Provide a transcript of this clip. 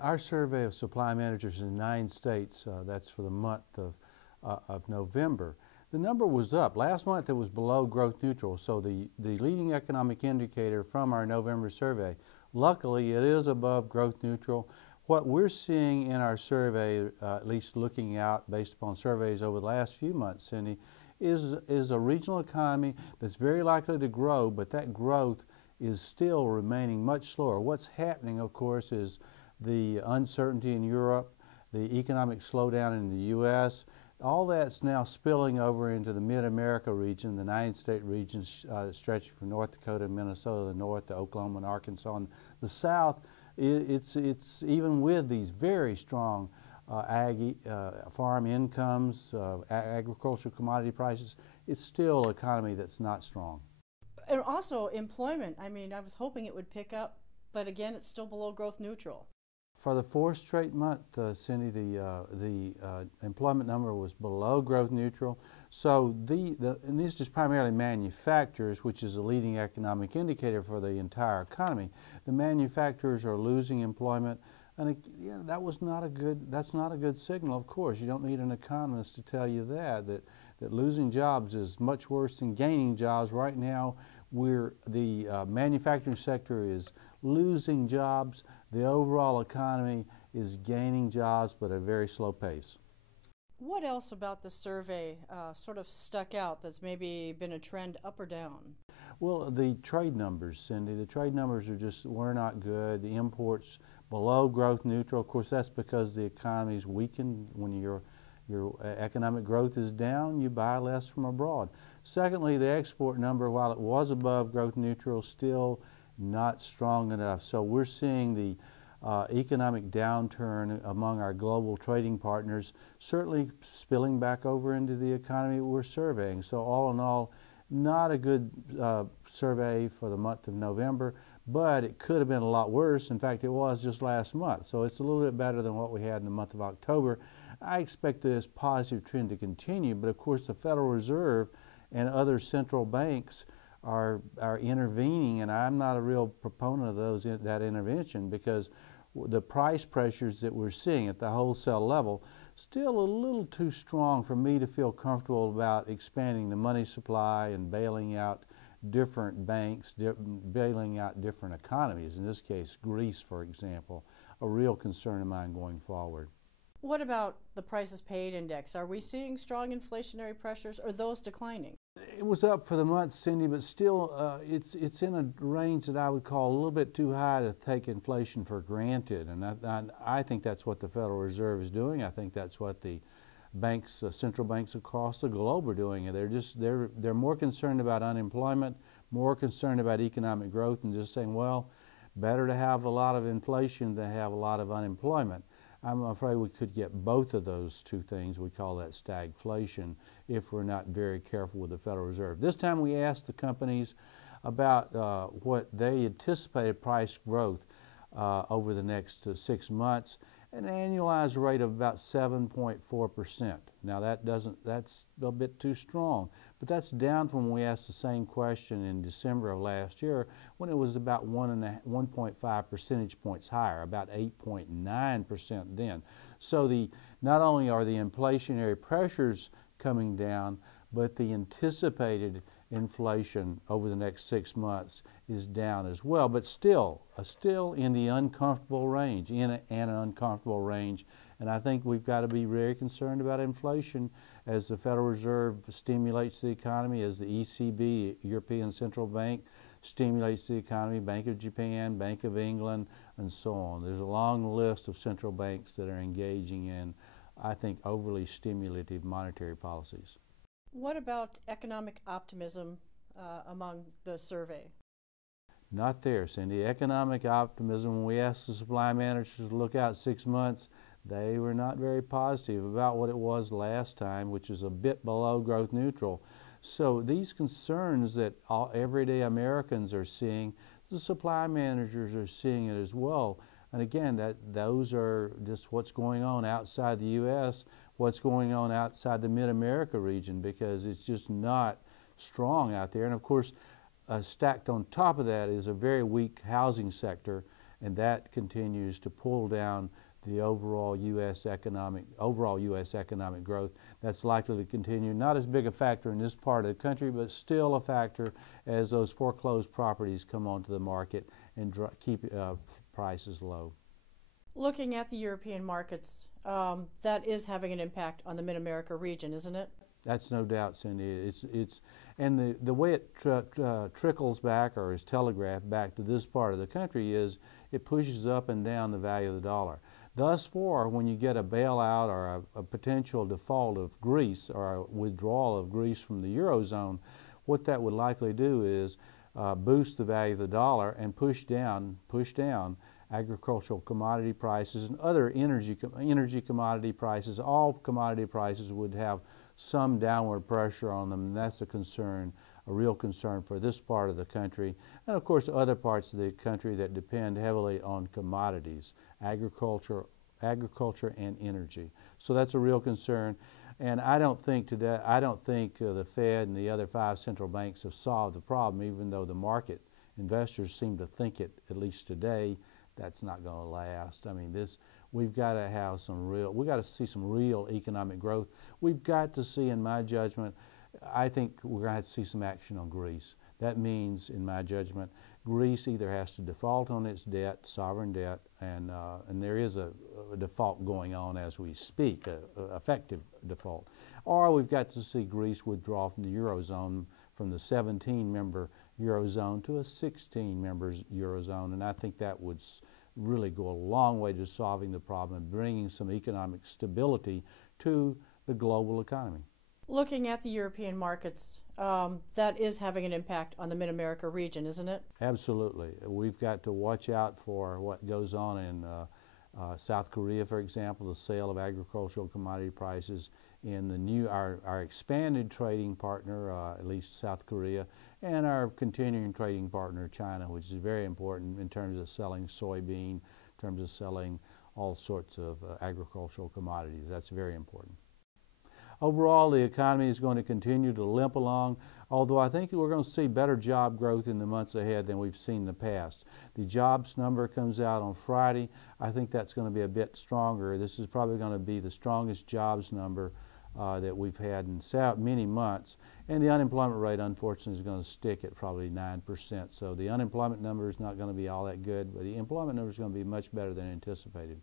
Our survey of supply managers in 9 states, that's for the month of November, the number was up. Last month it was below growth neutral, so the leading economic indicator from our November survey, luckily it is above growth neutral. What we're seeing in our survey, at least looking out based upon surveys over the last few months, Cindy, is a regional economy that's very likely to grow, but that growth is still remaining much slower. What's happening, of course, is the uncertainty in Europe, the economic slowdown in the U.S., all that's now spilling over into the Mid-America region, the 9-state region stretching from North Dakota and Minnesota, the north to Oklahoma and Arkansas. And the south, it's even with these very strong farm incomes, agricultural commodity prices, it's still an economy that's not strong. And also employment. I mean, I was hoping it would pick up, but again, it's still below growth neutral. For the 4th straight month, Cindy, the employment number was below growth neutral. So and this is primarily manufacturers, which is a leading economic indicator for the entire economy. The manufacturers are losing employment, and yeah, that's not a good signal. Of course, you don't need an economist to tell you that losing jobs is much worse than gaining jobs. Right now, the manufacturing sector is losing jobs. The overall economy is gaining jobs, but at a very slow pace. What else about the survey sort of stuck out that's maybe been a trend up or down? Well, the trade numbers, Cindy, the trade numbers were not good. The imports below growth neutral. Of course, that's because the economy's weakened. When your economic growth is down, you buy less from abroad. Secondly, the export number, while it was above growth neutral, still not strong enough. So we're seeing the economic downturn among our global trading partners certainly spilling back over into the economy we're surveying. So all in all, not a good survey for the month of November, but it could have been a lot worse. In fact, it was just last month. So it's a little bit better than what we had in the month of October. I expect this positive trend to continue, but of course the Federal Reserve and other central banks are intervening, and I'm not a real proponent of that intervention, because the price pressures that we're seeing at the wholesale level still a little too strong for me to feel comfortable about expanding the money supply and bailing out different banks, bailing out different economies. In this case, Greece, for example, a real concern of mine going forward. What about the prices paid index? Are we seeing strong inflationary pressures, or those declining? It was up for the month, Cindy, but still it's in a range that I would call a little bit too high to take inflation for granted. And I think that's what the Federal Reserve is doing. I think that's what the banks, central banks across the globe are doing. They're more concerned about unemployment, more concerned about economic growth, and just saying, well, better to have a lot of inflation than have a lot of unemployment. I'm afraid we could get both of those two things. We call that stagflation if we're not very careful with the Federal Reserve. This time we asked the companies about what they anticipated price growth over the next 6 months, an annualized rate of about 7.4%. Now that's a bit too strong, but that's down from when we asked the same question in December of last year, when it was about 1.5 percentage points higher, about 8.9% then. So not only are the inflationary pressures coming down, but the anticipated inflation over the next 6 months is down as well, but still in the uncomfortable range, in an uncomfortable range. And I think we've got to be very concerned about inflation as the Federal Reserve stimulates the economy, as the ECB, European Central Bank, stimulates the economy, Bank of Japan, Bank of England, and so on. There's a long list of central banks that are engaging in, I think, overly stimulative monetary policies. What about economic optimism among the survey? Not there, Cindy. Economic optimism, when we asked the supply managers to look out 6 months, they were not very positive about what it was last time, which is a bit below growth neutral. So these concerns that everyday Americans are seeing, the supply managers are seeing it as well. And again, those are just what's going on outside the U.S., what's going on outside the Mid-America region, because it's just not strong out there. And of course, stacked on top of that is a very weak housing sector, and that continues to pull down the overall U.S. economic growth. That's likely to continue. Not as big a factor in this part of the country, but still a factor as those foreclosed properties come onto the market and keep prices low. Looking at the European markets, that is having an impact on the Mid-America region, isn't it? That's no doubt, Cindy. And the way it trickles back or is telegraphed back to this part of the country is it pushes up and down the value of the dollar. Thus far, when you get a bailout or a potential default of Greece or a withdrawal of Greece from the Eurozone, what that would likely do is boost the value of the dollar and push down agricultural commodity prices and other energy commodity prices. All commodity prices would have some downward pressure on them, and that's a concern, a real concern for this part of the country, and of course other parts of the country that depend heavily on commodities, agriculture and energy. So that's a real concern, and I don't think the Fed and the other 5 central banks have solved the problem, even though the market investors seem to think it, at least today. That's not going to last. I mean, we've got to see some real economic growth. We've got to see, in my judgment, I think we're going to have to see some action on Greece. That means, in my judgment, Greece either has to default on its debt, sovereign debt, and there is a default going on as we speak, a effective default, or we've got to see Greece withdraw from the Eurozone, from the 17-member Eurozone to a 16-member Eurozone, and I think that would really go a long way to solving the problem and bringing some economic stability to the global economy. Looking at the European markets, that is having an impact on the Mid-America region, isn't it? Absolutely. We've got to watch out for what goes on in South Korea, for example, the sale of agricultural commodity prices in our expanded trading partner, at least South Korea, and our continuing trading partner, China, which is very important in terms of selling soybean, in terms of selling all sorts of agricultural commodities. That's very important. Overall, the economy is going to continue to limp along, although I think we're going to see better job growth in the months ahead than we've seen in the past. The jobs number comes out on Friday. I think that's going to be a bit stronger. This is probably going to be the strongest jobs number that we've had in many months. And the unemployment rate, unfortunately, is going to stick at probably 9%. So the unemployment number is not going to be all that good, but the employment number is going to be much better than anticipated.